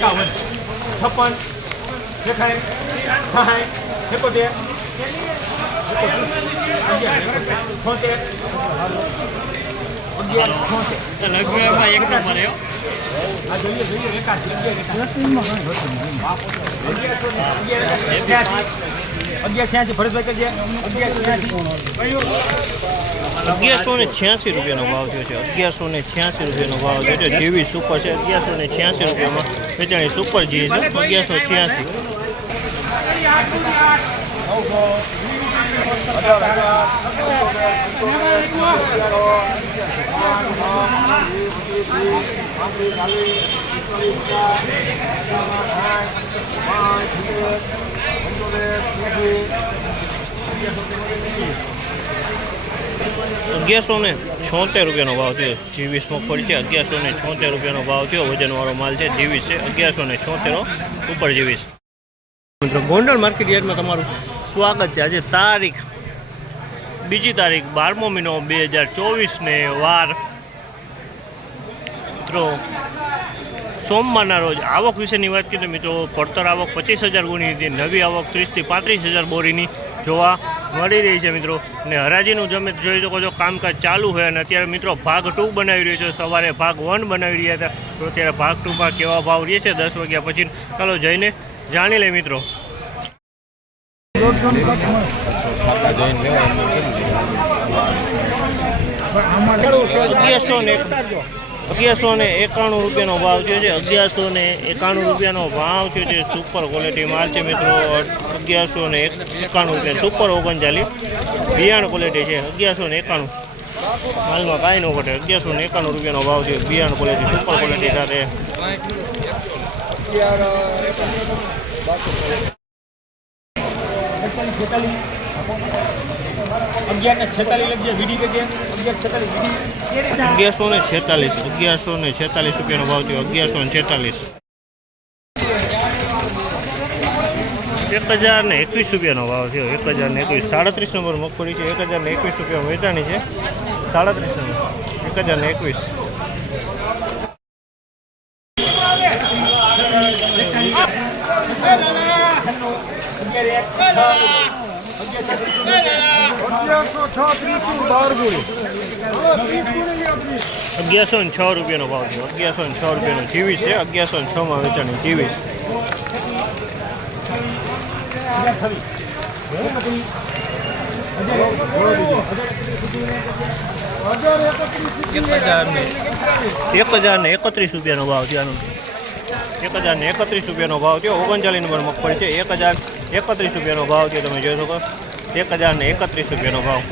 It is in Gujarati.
51 56 61 60 લગભગ એક નંબર રહ્યો. આ જોઈએ જોઈએ એકાસી 1186 ભરતભાઈ કરજે 1186 રૂપિયાનો ભાવ થયો છે. 1186 રૂપિયાનો ભાવ થયો છે. જીવી સુપર છે 1186 રૂપિયામાં વેચાણી સુપર જી છે 1186. ₹1176 રૂપિયાનો ભાવ થયો. જીવીસ મગફળી છે 1176 રૂપિયાનો ભાવ થયો. વજનવાળો માલ છે. જીવીસ છે 1176 ઉપર જીવીસ. મિત્રો ગોંડલ માર્કેટ યાર્ડમાં તમારું સ્વાગત છે. આજે તારીખ 2 તારીખ 12મો મહિનો 2024 ને વાર મિત્રો સોમવારના રોજ આવક વિશેની વાત કરીએ તો મિત્રો પડતર આવક 25,000 ગુણી હતી. નવી આવક 30,000 થી 35,000 બોરીની જોવા મળી રહી છે મિત્રો. અને હરાજીનું તમે જોઈ શકો છો કામકાજ ચાલુ હોય અને અત્યારે મિત્રો ભાગ 2 બનાવી રહ્યો છે. સવારે ભાગ 1 બનાવી રહ્યા હતા તો અત્યારે ભાગ 2માં કેવા ભાવ રહે છે 10 વાગ્યા પછી ચાલો જઈને જાણી લે મિત્રો. 1191 રૂપિયાનો ભાવ થયો છે. 1191 રૂપિયાનો ભાવ થયો છે. સુપર ક્વોલિટી માલ છે મિત્રો. 1191 રૂપિયા સુપર 39 બિયાણ ક્વોલિટી છે. 1191 માલમાં કાંઈ ન ઘટે. 1191 રૂપિયાનો ભાવ છે. બિયાણ ક્વોલિટી સુપર ક્વોલિટી સાથે. 1146 રૂપિયાનો ભાવ થયો. 1146 1021 રૂપિયાનો ભાવ થયો. 1021 37 નંબર મગફળી છે. 1021 રૂપિયા વેચાણી છે. 37 નંબર 1021. ₹1106 રૂપિયાનો ભાવ થયો. 1106 રૂપિયાનો જીવીસ છે. 1106માં વેચાણી જીવીસ. 1031 રૂપિયાનો ભાવ થયો. 1031 રૂપિયાનો ભાવ થયો. 39 નંબર મગફળી છે. 1031 રૂપિયાનો ભાવ થયો. તમે જોઈ શકો 1031 રૂપિયાનો ભાવ.